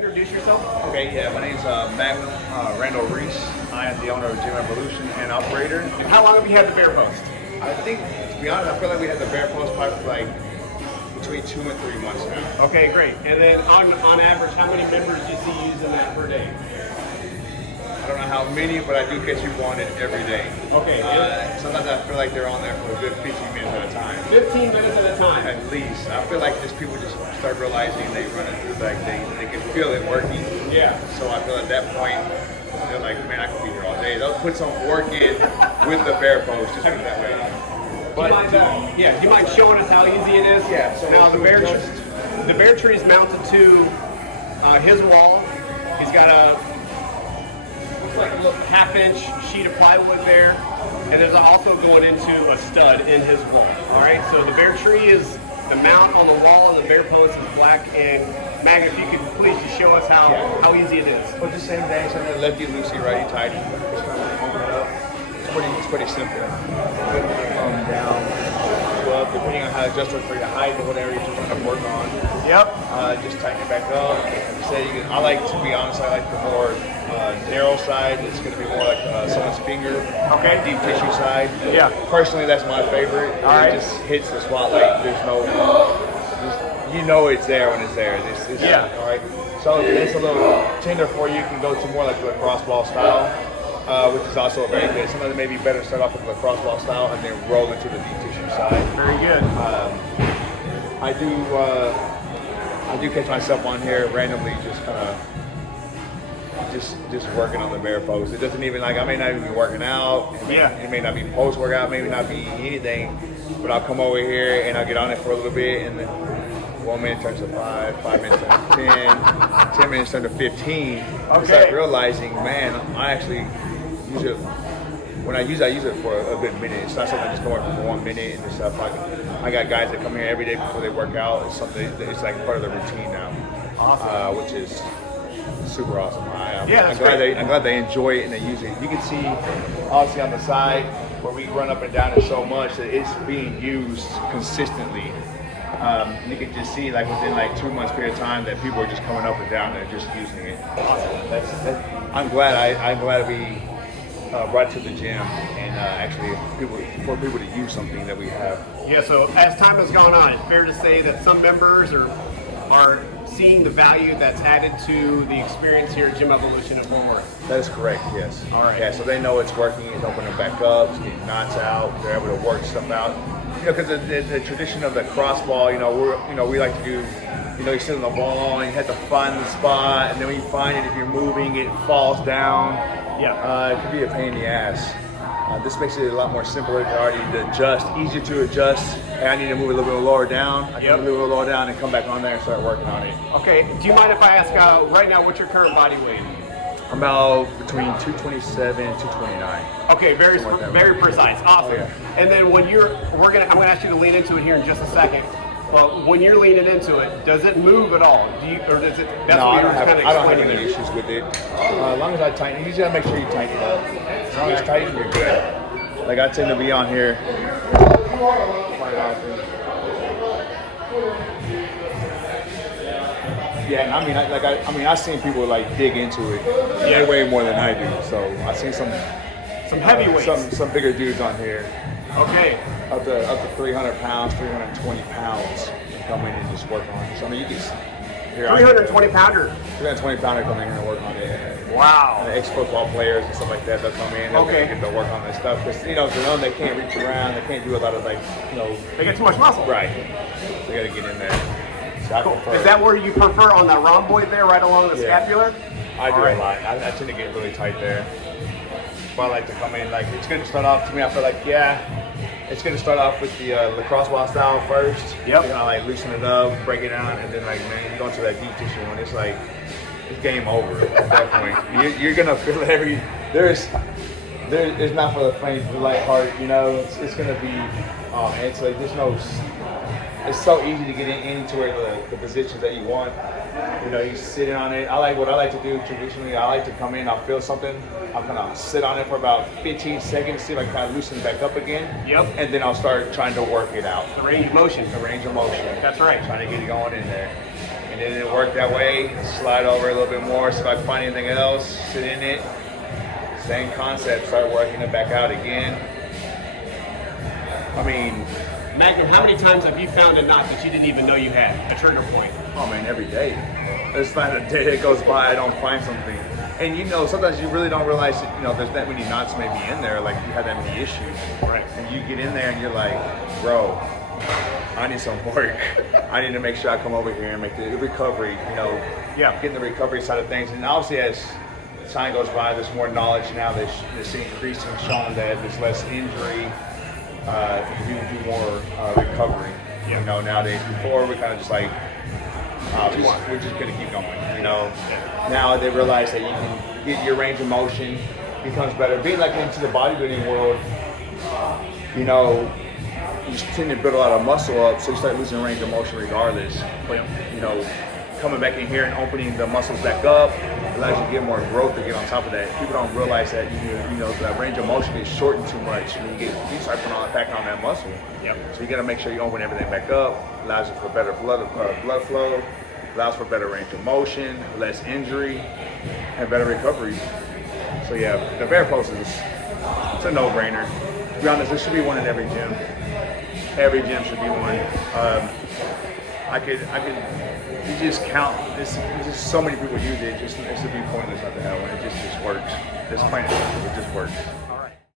Introduce yourself. Okay, yeah, my name's Magum, Randol Ruiz. I am the owner of Gym Evolution and operator. How long have you had the bear post? I think, to be honest, I feel like we had the bear post probably for like between 2 and 3 months now. Okay, great. And then on average, how many members do you see using that per day? I don't know how many, but I do catch people on it every day. Okay. Sometimes I feel like they're on there for a good 15 minutes at a time. 15 minutes at a time. At least. I feel like just people just start realizing they run it through, like they can feel it working. Yeah. So I feel at that point, they're like, man, I could be here all day. They'll put some work in with the bear post, just put it that way. But do you mind showing us how easy it is? Yeah. So now the bear tree is mounted to his wall. He's got looks like a little half-inch sheet of plywood there, and there's also going into a stud in his wall. All right. So the bear tree is the mount on the wall, and the bear post is black. And Magum, if you could please just show us how easy it is. Well, the same thing. Something lefty, loosey, righty, tighty. Just kind of open it up. It's pretty simple. Down, up, depending on how it adjusts for your height or whatever you're trying to work on. Yep. Just tighten it back up. Like I said, I like, to be honest, I like the more narrow side. It's going to be more like someone's finger. Okay. Deep tissue side. Yeah. Personally, that's my favorite. All right. It just hits the spotlight. There's no, you know it's there when it's there. Yeah. All right. So if it's a little tender for you, you can go to more like the lacrosse ball style. Which is also very good. Sometimes it may be better to start off with the lacrosse ball style and then roll into the deep tissue side. Very good. I do catch myself on here randomly, just kind of just working on the bear post. It doesn't even I may not even be working out. It may not be post workout, maybe not be anything, but I'll come over here and I'll get on it for a little bit, and then 1 minute turns to 5 minutes turns to 10 minutes turns to 15. I start realizing, man, I actually use it. When I use it for a good minute. It's not something I just go in for 1 minute and stuff. I got guys that come here every day before they work out. It's something. It's like part of the routine now. Awesome. Which is super awesome. I'm glad they enjoy it and they use it. You can see, obviously, on the side where we run up and down it so much that it's being used consistently. You can just see, like within like 2 months period of time, that people are just coming up and down and just using it. Awesome. I'm glad we brought it to the gym and actually for people to use something that we have. Yeah. So as time has gone on, it's fair to say that some members are seeing the value that's added to the experience here at Gym Evolution in Fort Worth. That is correct. Yes. All right. Yeah. So they know it's working. It's opening back up. It's getting knots out. They're able to work stuff out. Because the tradition of the crossball, we like to do, you sit on the ball and you have to find the spot, and then when you find it, if you're moving, it falls down. Yeah. It can be a pain in the ass. This makes it a lot more simpler to already adjust, easier to adjust. Hey, I need to move a little bit lower down. I can move a little lower down and come back on there and start working on it. Okay. Do you mind if I ask right now what's your current body weight? I'm about between 227 and 229. Okay, very precise. Awesome. Yeah. And then when I'm gonna ask you to lean into it here in just a second. But when you're leaning into it, does it move at all? Does it? That's no, what I don't have any there. issues with it. As long as I tighten it, you just gotta make sure you tighten it up. As long as it's tight, you're good. Like I tend to be on here quite often. Yeah, I've seen people like dig into it way more than I do. So I've seen some heavyweights, some bigger dudes on here. Okay. Up to 300 pounds, 320 pounds, come in and just work on it. So I mean, you can. 320 pounder. 320 pounder come in here and work on it. Wow. Ex-football players and stuff like that, they'll come in and get to work on this stuff. Because, they can't reach around, they can't do a lot of They get too much muscle. Right. So they got to get in there. So cool. Is that where you prefer, on that rhomboid there, right along the scapular? I do a lot. I tend to get really tight there. But I like to come in, it's good to start off, to me, I feel like, it's good to start off with the lacrosse ball style first. Yep. Loosen it up, break it down, and then you go into that deep tissue one. It's game over at that point. You're gonna feel there's not for the faint, the light heart. It's gonna be, it's like there's it's so easy to get into the positions that you want. You know, you sitting on it. What I like to do traditionally, I like to come in, I'll feel something, I'll kind of sit on it for about 15 seconds, see if I can kind of loosen it back up again. Yep. And then I'll start trying to work it out. The range of motion. The range of motion. That's right. Trying to get it going in there. And then it worked that way, slide over a little bit more, see if I can find anything else, sit in it. Same concept, start working it back out again. I mean, Magum, how many times have you found a knot that you didn't even know you had, a trigger point? oh man, every day. There's not a day that goes by I don't find something. And you know, sometimes you really don't realize that, you know, there's that many knots maybe in there, like you have that many issues. Right. And you get in there and you're like, bro, I need some work. I need to make sure I come over here and make the recovery, you know, getting the recovery side of things. And obviously as time goes by, there's more knowledge now that's increasing, showing that there's less injury. You do more recovery. You know, nowadays. Before we kind of just like, we're just gonna keep going. You know, now they realize that you can get your range of motion becomes better. Being like into the bodybuilding world, you know, you tend to build a lot of muscle up, so you start losing range of motion regardless. But you know, coming back in here and opening the muscles back up allows you to get more growth to get on top of that. People don't realize that you know that range of motion is shortened too much when you start putting back on that muscle. Yep. So you got to make sure you open everything back up. Allows you for better blood flow. Allows for better range of motion, less injury, and better recovery. So yeah, the bear pose it's a no-brainer. To be honest, there should be one in every gym. Every gym should be one. You just count. There's just so many people use it. It should be pointless not to have one. It just works. It's plain and simple. It just works.